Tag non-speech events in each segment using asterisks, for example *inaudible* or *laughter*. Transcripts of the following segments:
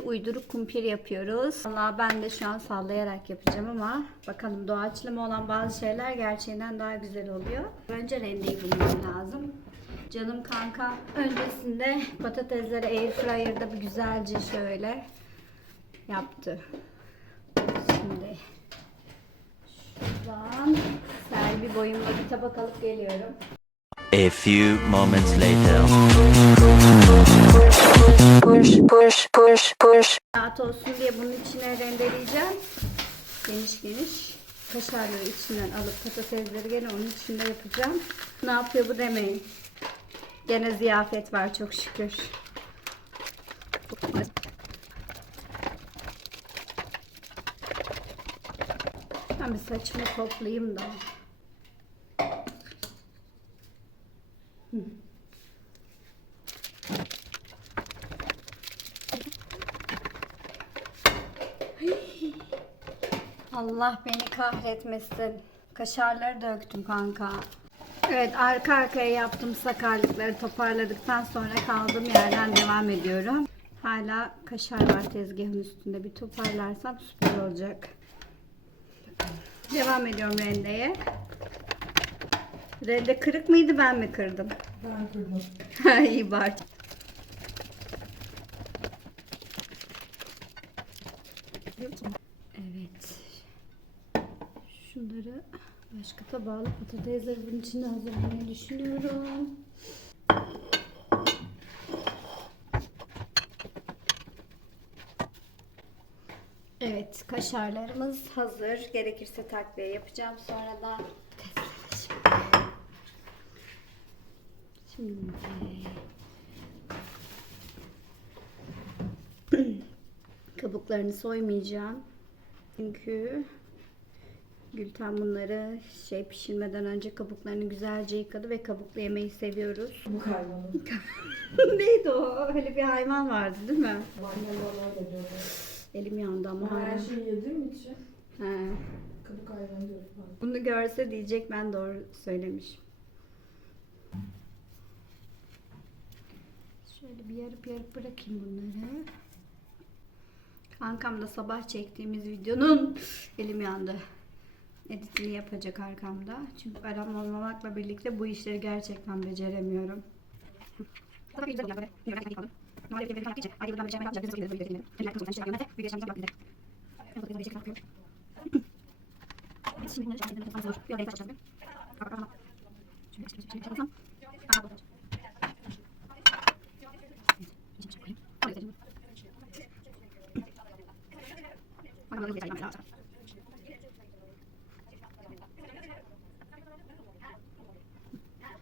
şimdi uyduruk kumpir yapıyoruz. Valla ben de şu an sallayarak yapacağım ama bakalım doğaçlama olan bazı şeyler gerçeğinden daha güzel oluyor. Önce rendeyi bulmam lazım. Canım kanka öncesinde patatesleri airfryer'da bir güzelce şöyle yaptı. Şimdi şuradan serbi boyumda bir tabak alıp geliyorum. A few moments later. push, push, push, push. Rahat olsun diye bunun içine rendeleyeceğim. Geniş geniş. Kaşarları içinden alıp patatesleri gene onun içinde yapacağım. Ne yapıyor bu demeyin. Gene ziyafet var çok şükür. Ben bir saçımı toplayayım da. Allah beni kahretmesin. Kaşarları döktüm kanka. Evet arka arkaya yaptım sakarlıkları toparladıktan sonra kaldığım yerden devam ediyorum. Hala kaşar var tezgahın üstünde. Bir toparlarsam süper olacak. Devam ediyorum rendeye. Rende kırık mıydı ben mi kırdım? Ben kırdım. İyi bari. Evet. Şunları başka tabağa patatesleri bunun içine hazırlamayı düşünüyorum. Evet, kaşarlarımız hazır. Gerekirse takviye yapacağım. Sonra Şimdi kabuklarını soymayacağım. Çünkü Gülten bunları şey pişirmeden önce kabuklarını güzelce yıkadı ve kabuklu yemeyi seviyoruz. Bu hayvanın. *laughs* Neydi o? Öyle bir hayvan vardı değil mi? Elim yandı ama. Ama her şeyi yediğim için He. kabuk hayvan diyorum ben. Bunu görse diyecek ben doğru söylemişim. Şöyle bir yarıp yarıp bırakayım bunları. Kankam da sabah çektiğimiz videonun elim yandı. Editini yapacak arkamda. Çünkü aram olmamakla birlikte bu işleri gerçekten beceremiyorum.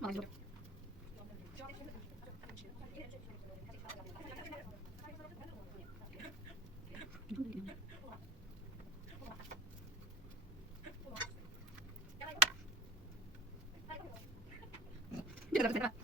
Maggio. Grazie.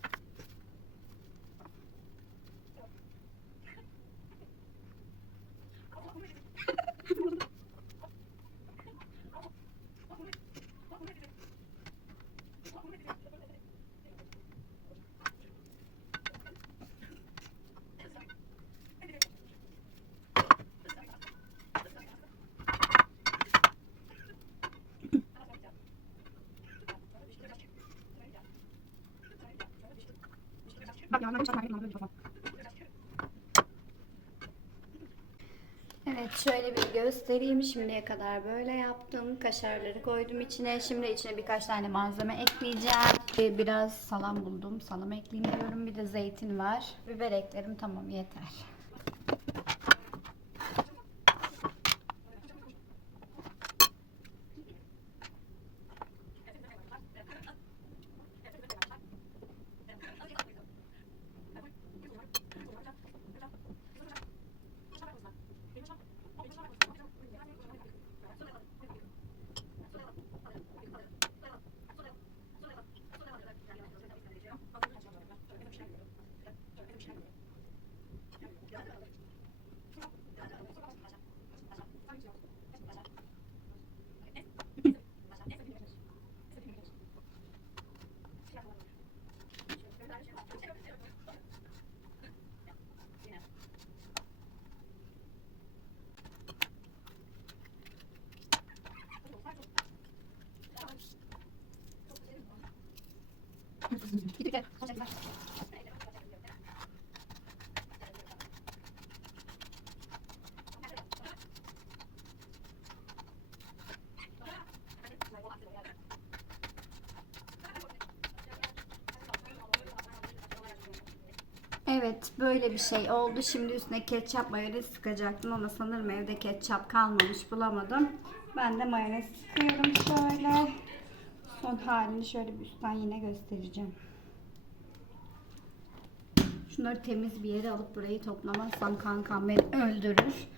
Evet şöyle bir göstereyim. Şimdiye kadar böyle yaptım. Kaşarları koydum içine. Şimdi içine birkaç tane malzeme ekleyeceğim. Ee, Biraz salam buldum. Salam ekleyeyim diyorum. Bir de zeytin var. Biber eklerim tamam yeter. Böyle bir şey oldu. Şimdi üstüne ketçap mayonez sıkacaktım ama sanırım evde ketçap kalmamış bulamadım. Ben de mayonez sıkıyorum şöyle. Son halini şöyle bir üstten yine göstereceğim. Şunları temiz bir yere alıp burayı toplamazsam kankam beni öldürür.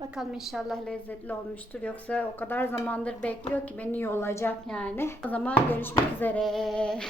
Bakalım inşallah lezzetli olmuştur. Yoksa o kadar zamandır bekliyor ki beni yolacak yani. O zaman görüşmek üzere.